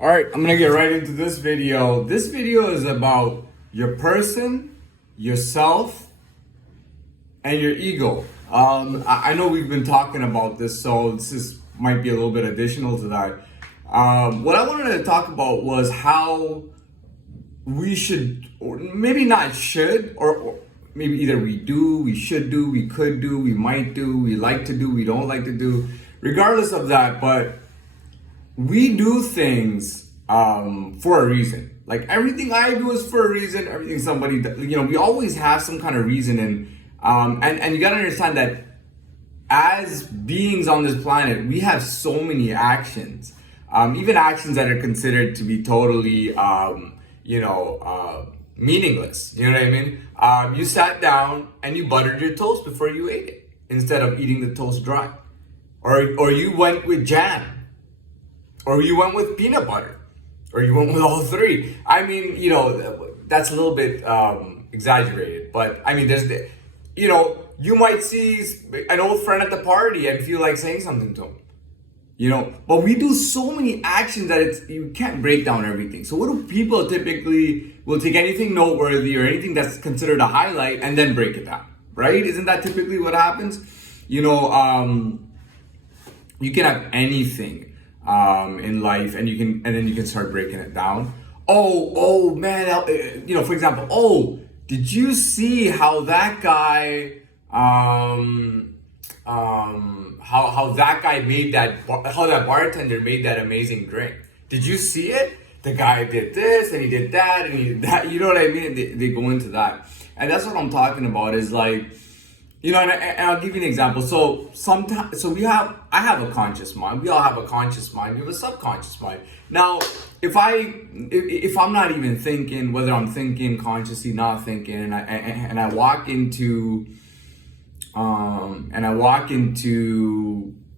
All right, I'm gonna get right into this video. This video is about your person, yourself, and your ego. I know we've been talking about this, so this is might be a little bit additional to that. What I wanted to talk about was how we should, or maybe not should, or maybe either we do, we should do, we could do, we might do, we like to do, we don't like to do, regardless of that, but we do things for a reason. Like everything I do is for a reason. Everything somebody, we always have some kind of reason, and you gotta understand that as beings on this planet, we have so many actions, even actions that are considered to be totally, meaningless. You know what I mean? You sat down and you buttered your toast before you ate it instead of eating the toast dry, or you went with jam, or you went with peanut butter, or you went with all three. I mean, that's a little bit exaggerated, but I mean, you might see an old friend at the party and feel like saying something to him, but we do so many actions that you can't break down everything. So what do people typically will take anything noteworthy or anything that's considered a highlight and then break it down, right? Isn't that typically what happens? You can have anything in life, and then you can start breaking it down. Oh man, for example, did you see how that guy, how that guy how that bartender made that amazing drink? Did you see it? The guy did this and he did that and he did that. You know what I mean? They go into that, and that's what I'm talking about. Is like, and I'll give you an example. So I have a conscious mind. We all have a conscious mind. We have a subconscious mind. Now, if I'm not even thinking, whether I'm thinking consciously, not thinking, and I walk into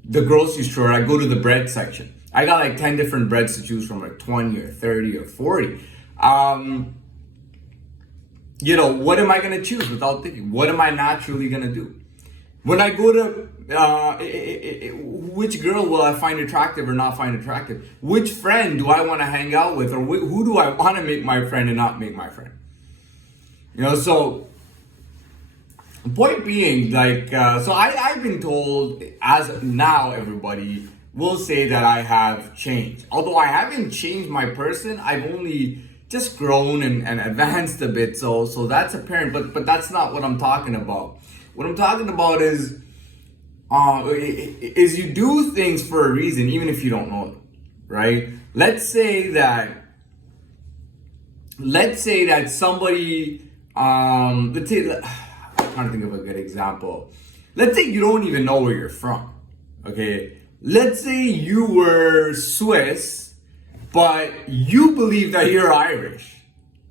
the grocery store, I go to the bread section. I got like 10 different breads to choose from, like 20 or 30 or 40. What am I going to choose without thinking? What am I naturally going to do? When I go to, which girl will I find attractive or not find attractive? Which friend do I want to hang out with? Or who do I want to make my friend and not make my friend? So the point being, so I've been told, as now everybody will say that I have changed. Although I haven't changed my person, I've only just grown and advanced a bit, so that's apparent, but that's not what I'm talking about. What I'm talking about is you do things for a reason, even if you don't know it, right? Let's say that somebody, I'm trying to think of a good example. Let's say you don't even know where you're from, okay? Let's say you were Swiss, but you believe that you're Irish.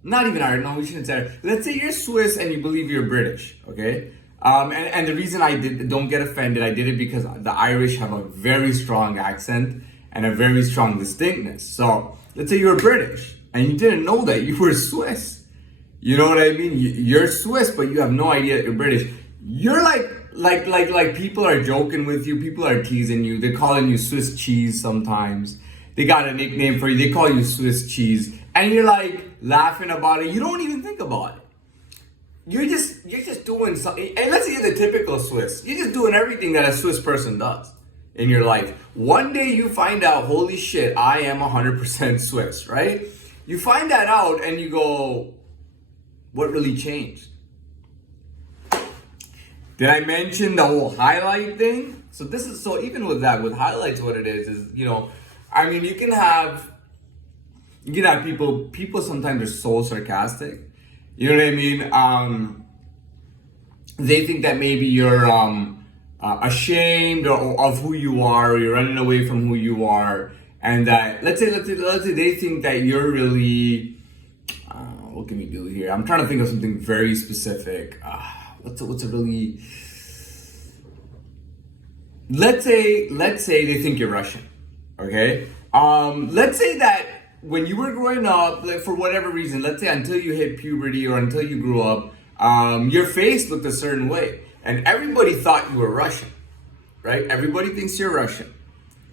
Not even Irish, no, we shouldn't say that. Let's say you're Swiss and you believe you're British, okay? And the reason don't get offended, I did it because the Irish have a very strong accent and a very strong distinctness. So let's say you're British and you didn't know that you were Swiss. You know what I mean? You're Swiss, but you have no idea that you're British. You're like people are joking with you, people are teasing you, they're calling you Swiss cheese sometimes. They got a nickname for you, they call you Swiss cheese, and you're like laughing about it. You don't even think about it. You're just doing something, and let's say you're the typical Swiss. You're just doing everything that a Swiss person does in your life. One day you find out, holy shit, I am 100% Swiss, right? You find that out and you go, what really changed? Did I mention the whole highlight thing? So even with that, with highlights, what it is, you can have people sometimes are so sarcastic. You know what I mean? They think that maybe you're ashamed of who you are, or you're running away from who you are, and that let's say they think that you're really. What can we do here? I'm trying to think of something very specific. What's a really? Let's say they think you're Russian. Okay. Let's say that when you were growing up, like, for whatever reason, let's say until you hit puberty or until you grew up, your face looked a certain way, and everybody thought you were Russian, right? Everybody thinks you're Russian,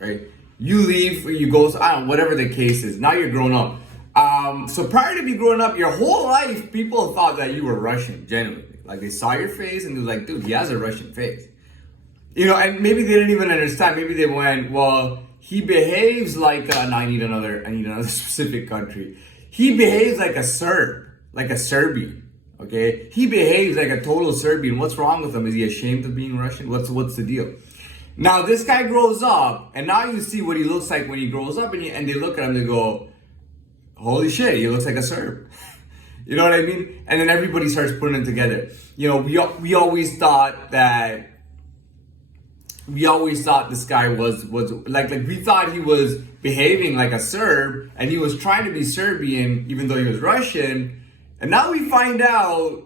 right? You leave, you go, I don't know, whatever the case is. Now you're grown up. So prior to me growing up, your whole life, people thought that you were Russian, genuinely. Like they saw your face and they were like, dude, he has a Russian face. You know, and maybe they didn't even understand. Maybe they went, well, he behaves like, no, I need another specific country. He behaves like a Serb, like a Serbian, okay? He behaves like a total Serbian. What's wrong with him? Is he ashamed of being Russian? What's the deal? Now, this guy grows up, and now you see what he looks like when he grows up, and they look at him, they go, holy shit, he looks like a Serb. You know what I mean? And then everybody starts putting it together. You know, we always thought this guy was like we thought he was behaving like a Serb, and he was trying to be Serbian even though he was Russian. And now we find out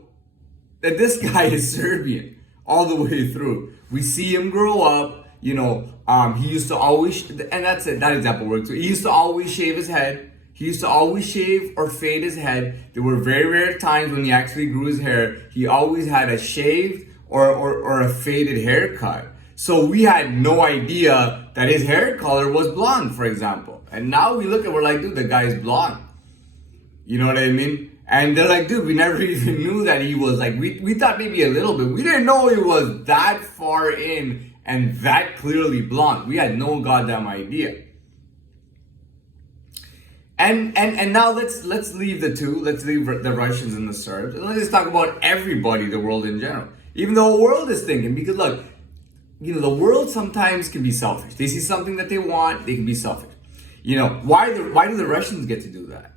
that this guy is Serbian all the way through. We see him grow up, you know, he used to always, and that's it, that example works. He used to always shave his head. He used to always shave or fade his head. There were very rare times when he actually grew his hair. He always had a shaved or a faded haircut. So we had no idea that his hair color was blonde, for example. And now we look and we're like, dude, the guy is blonde. You know what I mean? And they're like, dude, we never even knew that he was like, we thought maybe a little bit. We didn't know he was that far in and that clearly blonde. We had no goddamn idea. And now let's leave the two. Let's leave the Russians and the Serbs. And let's just talk about everybody, the world in general. Even the whole world is thinking, because look, you know, the world sometimes can be selfish. They see something that they want, they can be selfish. You know, why do the Russians get to do that?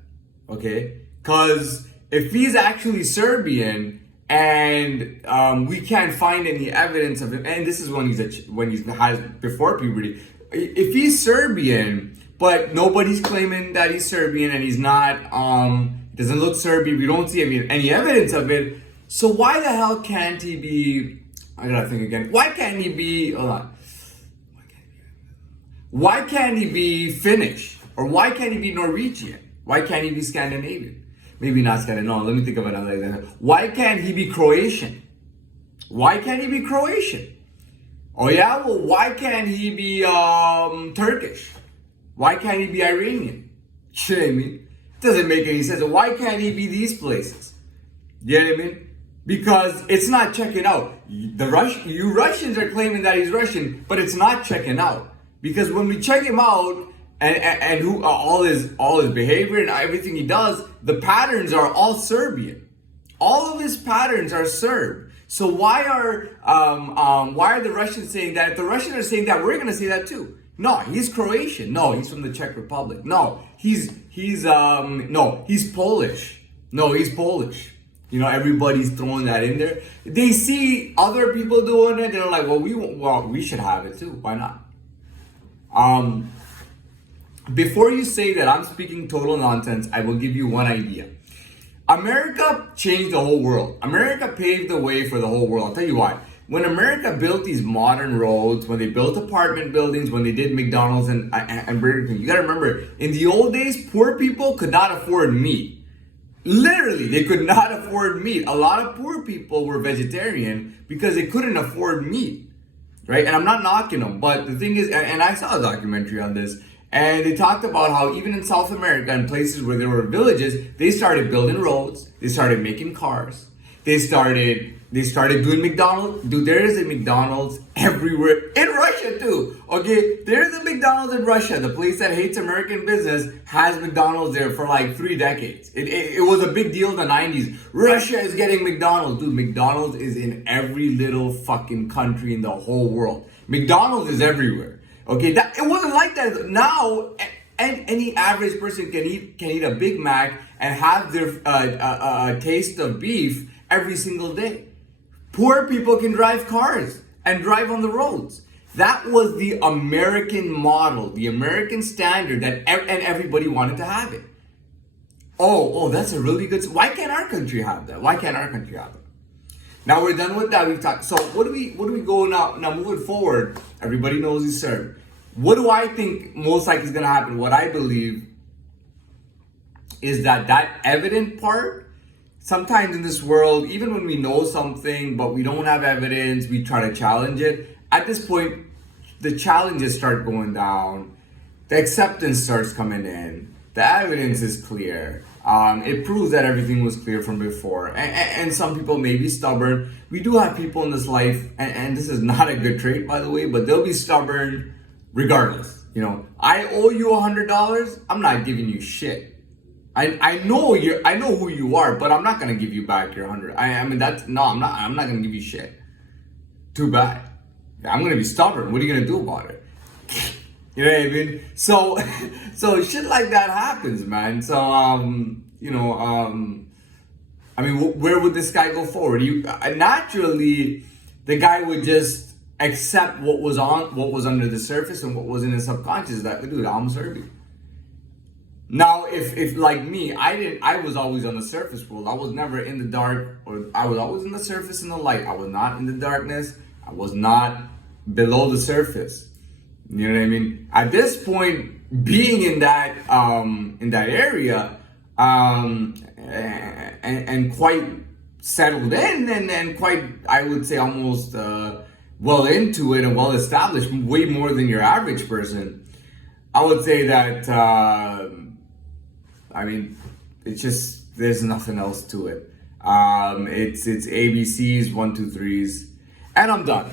Okay? Because if he's actually Serbian and we can't find any evidence of him, and this is when he has before puberty, if he's Serbian, but nobody's claiming that he's Serbian and he's not, doesn't look Serbian, we don't see any evidence of it, so why the hell can't he be, I gotta think again, why can't he be, hold on, why can't he be Finnish? Or why can't he be Norwegian? Why can't he be Scandinavian? Maybe not Scandinavian, no, let me think of another example. Why can't he be Croatian? Why can't he be Croatian? Oh yeah, well why can't he be Turkish? Why can't he be Iranian? You know what I mean? Doesn't make any sense. Why can't he be these places? You know what I mean? Because it's not checking out. You Russians are claiming that he's Russian, but it's not checking out. Because when we check him out and who all his behavior and everything he does, the patterns are all Serbian. All of his patterns are Serb. So why are the Russians saying that? If the Russians are saying that, we're gonna say that too. No, he's Croatian. No, he's from the Czech Republic. No, he's Polish. No, he's Polish. You know, everybody's throwing that in there. They see other people doing it. They're like, well, we should have it too. Why not? Before you say that I'm speaking total nonsense, I will give you one idea. America changed the whole world. America paved the way for the whole world. I'll tell you why. When America built these modern roads, when they built apartment buildings, when they did McDonald's and Burger King, you gotta remember, in the old days, poor people could not afford meat. Literally, they could not afford meat. A lot of poor people were vegetarian because they couldn't afford meat, right? And I'm not knocking them, but the thing is, and I saw a documentary on this, and they talked about how even in South America, in places where there were villages, they started building roads, they started making cars, they started doing McDonald's. Dude, there is a McDonald's everywhere. In Russia too, okay? There's a McDonald's in Russia. The place that hates American business has McDonald's there for like 3 decades. It was a big deal in the 90s. Russia is getting McDonald's. Dude, McDonald's is in every little fucking country in the whole world. McDonald's is everywhere, okay? It wasn't like that. Now, and any average person can eat a Big Mac and have their taste of beef every single day. Poor people can drive cars and drive on the roads. That was the American model, the American standard and everybody wanted to have it. Oh, that's a really good. Why can't our country have that? Why can't our country have it? Now we're done with that. We've talked. So what do we go now? Now moving forward, everybody knows he's Serb. What do I think most likely is going to happen? What I believe is that evident part. Sometimes in this world, even when we know something, but we don't have evidence, we try to challenge it. At this point, the challenges start going down. the acceptance starts coming in, the evidence is clear. It proves that everything was clear from before. And some people may be stubborn. We do have people in this life, and this is not a good trait, by the way, but they'll be stubborn regardless. You know, I owe you $100. I'm not giving you shit. I know who you are, but I'm not gonna give you back your 100. I'm not gonna give you shit. Too bad. I'm gonna be stubborn. What are you gonna do about it? You know what I mean? So shit like that happens, man. So I mean, where would this guy go forward? Naturally, the guy would just accept what was under the surface and what was in his subconscious. That, dude, I'm Serbian. Now, if like me, I was always on the surface world. I was never in the dark, or I was always in the surface and the light. I was not in the darkness. I was not below the surface. You know what I mean? At this point, being in that area, and quite settled in, and quite, I would say, almost well into it and well established, way more than your average person. I would say that. I mean, it's just, there's nothing else to it. It's ABCs, 1, 2, 3s, and I'm done.